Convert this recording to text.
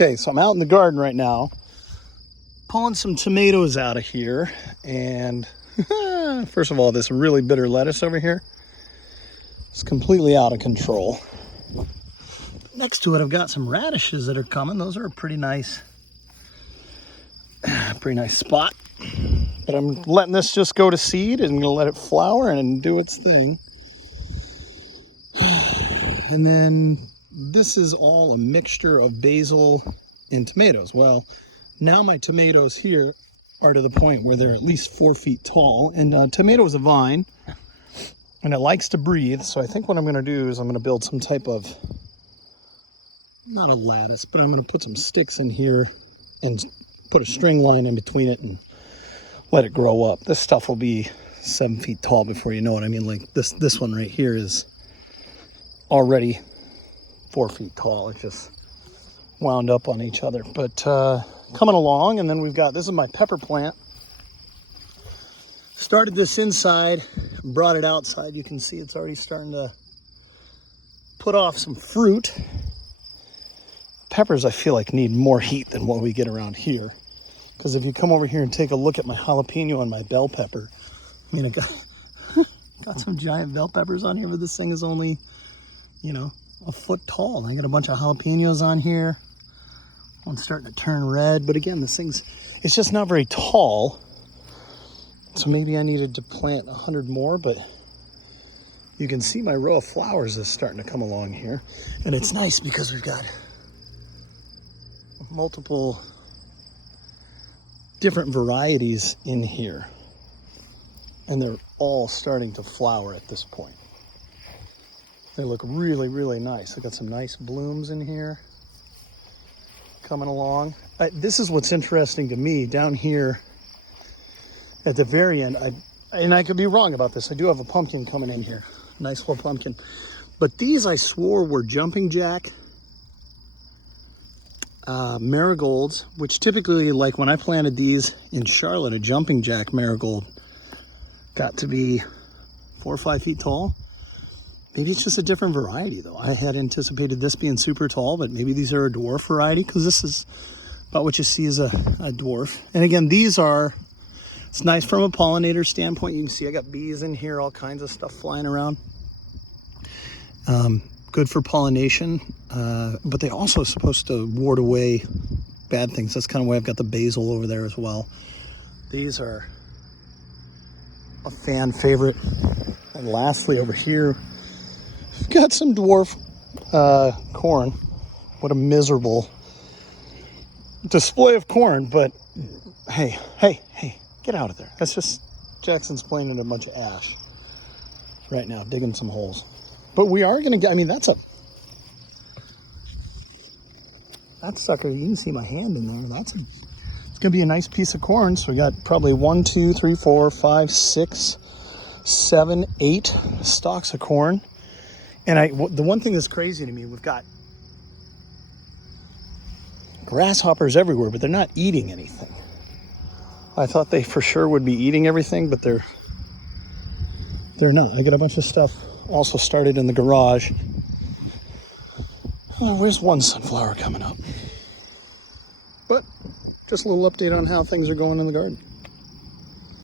Okay, so I'm out in the garden right now, pulling some tomatoes out of here, and first of all, this really bitter lettuce over here is completely out of control. Next to it, I've got some radishes that are coming. Those are a pretty nice spot. But I'm letting this just go to seed and I'm gonna let it flower and do its thing. And then this is all a mixture of basil and tomatoes. Well, now my tomatoes here are to the point where they're at least 4 feet tall. And tomato is a vine and it likes to breathe. So I think what I'm gonna do is I'm gonna build some type of, not a lattice, but I'm gonna put some sticks in here and put a string line in between it and let it grow up. This stuff will be 7 feet tall before you know it. I mean, like this one right here is already 4 feet tall. It just wound up on each other. But coming along, and then we've got, this is my pepper plant. Started this inside, brought it outside. You can see it's already starting to put off some fruit. Peppers, I feel like, need more heat than what we get around here. Because if you come over here and take a look at my jalapeno and my bell pepper, I mean, I got some giant bell peppers on here, but this thing is only, you know, a foot tall. I got a bunch of jalapenos on here. One's starting to turn red, but again, this thing's, it's just not very tall. So maybe I needed to plant 100 more, but you can see my row of flowers is starting to come along here. And it's nice because we've got multiple different varieties in here. And they're all starting to flower at this point. They look really, really nice. I got some nice blooms in here coming along. This is what's interesting to me down here at the very end. And I could be wrong about this. I do have a pumpkin coming in here. Nice little pumpkin. But these I swore were jumping jack marigolds, which typically, like when I planted these in Charlotte, a jumping jack marigold got to be 4 or 5 feet tall. Maybe it's just a different variety though. I had anticipated this being super tall, but maybe these are a dwarf variety, because this is about what you see as a dwarf. And again, these are, it's nice from a pollinator standpoint. You can see I got bees in here, all kinds of stuff flying around. Good for pollination, but they also are supposed to ward away bad things. That's kind of why I've got the basil over there as well. These are a fan favorite. And lastly, over here, we've got some dwarf corn. What a miserable display of corn, but hey, get out of there. That's just Jackson's playing in a bunch of ash right now, digging some holes. But we are gonna get, I mean, that sucker, you can see my hand in there. It's gonna be a nice piece of corn. So we got probably 1, 2, 3, 4, 5, 6, 7, 8 stalks of corn. And the one thing that's crazy to me, we've got grasshoppers everywhere, but they're not eating anything. I thought they for sure would be eating everything, but they're not. I got a bunch of stuff also started in the garage. Oh, where's one sunflower coming up? But just a little update on how things are going in the garden.